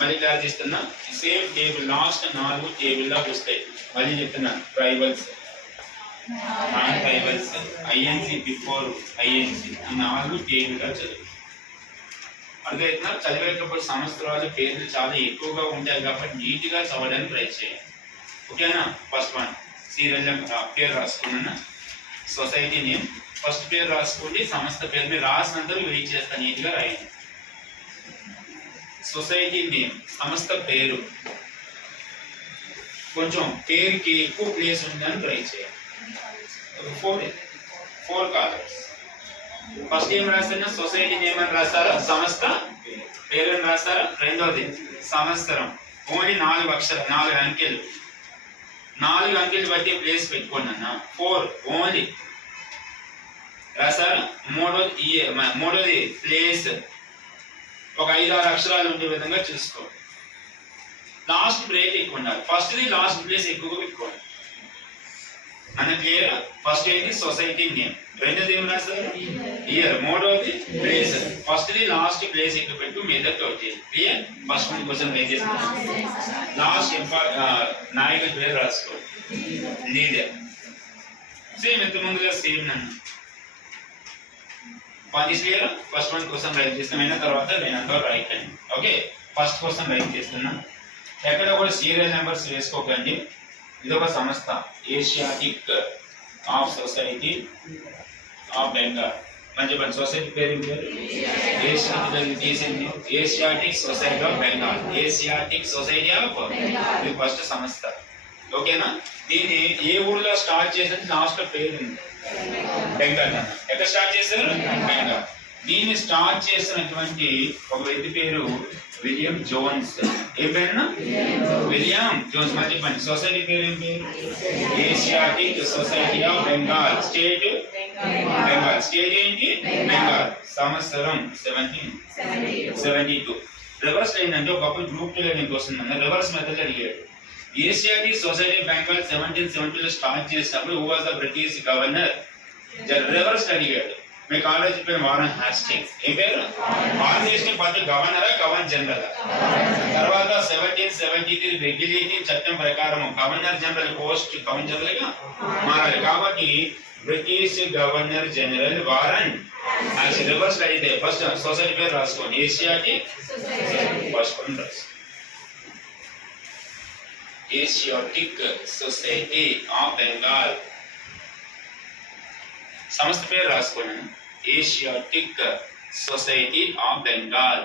మళ్ళీ క్లాస్ ఇస్తున్నా. Same table last 4 table లా వస్తాయి. మళ్ళీ చెప్తున్నా, tribals, non tribals, INC before INC, ఈ 4 టేబుల్ లా చదువు. అర్థమవుతున్నా? చదివేటప్పుడు సంవత్సరాలు పేర్లు చాలా ఎక్కువగా ఉంటాయి కాబట్టి నీట్ గా చదవడానికి ట్రై చేయాలి. ఓకేనా? ఫస్ట్ వన్ సీరియల్ పేరు రాసుకున్నా, సొసైటీ నేమ్ ఫస్ట్ పేరు రాసుకోండి, సంస్థ పేరు మీరు రాసినంత వెయిట్ చేస్తాను, నీట్ గా రాయండి. సొసైటీ నేమ్, సంస్థ పేరు, కొంచెం పేరుకి ఎక్కువ ప్లేస్ ఉందని ట్రై చేయాలి. 4 కాలమ్స్. ఫస్ట్ ఏం రాస్తారా? సొసైటీ నేమ్ అని రాస్తారా, సంస్థ పేరు అని రాస్తారా. రెండోది సంవత్సరం, ఓన్లీ 4 అక్షరాలు, 4 అంకెలు, 4 అంకెలు బట్టి ప్లేస్ పెట్టుకోండి అన్న. 4 ఓన్లీ రాస్తారా. మూడోది ప్లేస్, ఒక 5-6 అక్షరాలు ఉండే విధంగా చూసుకోండి. లాస్ట్ బ్రేక్ ఎక్కువ ఉండాలి. ఫస్ట్ది లాస్ట్ ప్లేస్ ఎక్కువగా పెట్టుకోండి. అన్న క్లియర్? ఫస్ట్ ఏంటి? Society name. రెండోది ఏం రాస్తారు? ఇయర్. మూడోది ప్లేస్. ఫస్ట్ది లాస్ట్ ప్లేస్ ఎక్కువ పెట్టు, మీద క్లియర్. ఫస్ట్ వన్ క్వశ్చన్ ఏం చేస్తాను, లాస్ట్ నాయకుడి పేరు రాసుకోండి, లీడర్. సేమ్ ఇంత ముందుగా సేమ్ నన్ను clear. First one question right చేస్తాం, అయిన తర్వాత నేను అంతా రైట్ అండి. ఓకే, ఫస్ట్ క్వశ్చన్ రైట్ చేస్తున్నా. ఎక్కడ కూడా సీరియల్ నెంబర్స్ వేసుకోకండి. ఇది ఒక సంస్థ, Asiatic of society of Bengal. మంచి పని. సొసైటీ పేరు Asiatic society of Bengal. Asiatic society of ఇది ఫస్ట్ సంస్థ. ఓకేనా? దీన్ని ఏ ఊళ్ళో స్టార్ట్ చేసిన లాస్ట్ పేరు ఉంది, బెంగాల్. ఎక్కడ స్టార్ట్ చేశారు? బెంగాల్. దీన్ని స్టార్ట్ చేసినటువంటి ఒక వ్యక్తి పేరు విలియం జోన్స్. ఏ పేరు? William Jones. మంచి పని. సొసైటీ పేరు ఏం పేరు? Asiatic society of Bengal. State Bengal. State ఏంటి? బెంగాల్. సంవత్సరం 1772. రివర్స్ ఏంటంటే ఒకప్పుడు గ్రూప్ 2 నీకు వస్తుందన్న, రివర్స్ మెథడ్ అడిగాడు. ఏషియాటిక్ సొసైటీ బెంగాల్ 1772 లో స్టార్ట్ చేసినప్పుడు who was the British governor? Reverse అడిగాడు. మీకు ఆల్రెడీ చెప్పిన వారన్ హాస్టింగ్స్. ఏ పేరు? వారన్ హాస్టింగ్స్ ఫస్ట్ గవర్నరా, గవర్నర్ జనరల్. తర్వాత 1773 రెగ్యులేటివ్ చట్టం ప్రకారం governor general post governor general గా మారాలి. కాబట్టి British governor general Warren Hastings. Reverse అయితే ఫస్ట్ సొసైటీ పేరు రాసుకోండి, ఏషియాటిక్ ఫస్ట్ వన్ రాసుకోండి, ఏషియాటిక్ సొసైటీ ఆఫ్ బెంగాల్. సంస్థ పేరు రాసుకోండి, ఏషియాటిక్ సొసైటీ ఆఫ్ బెంగాల్.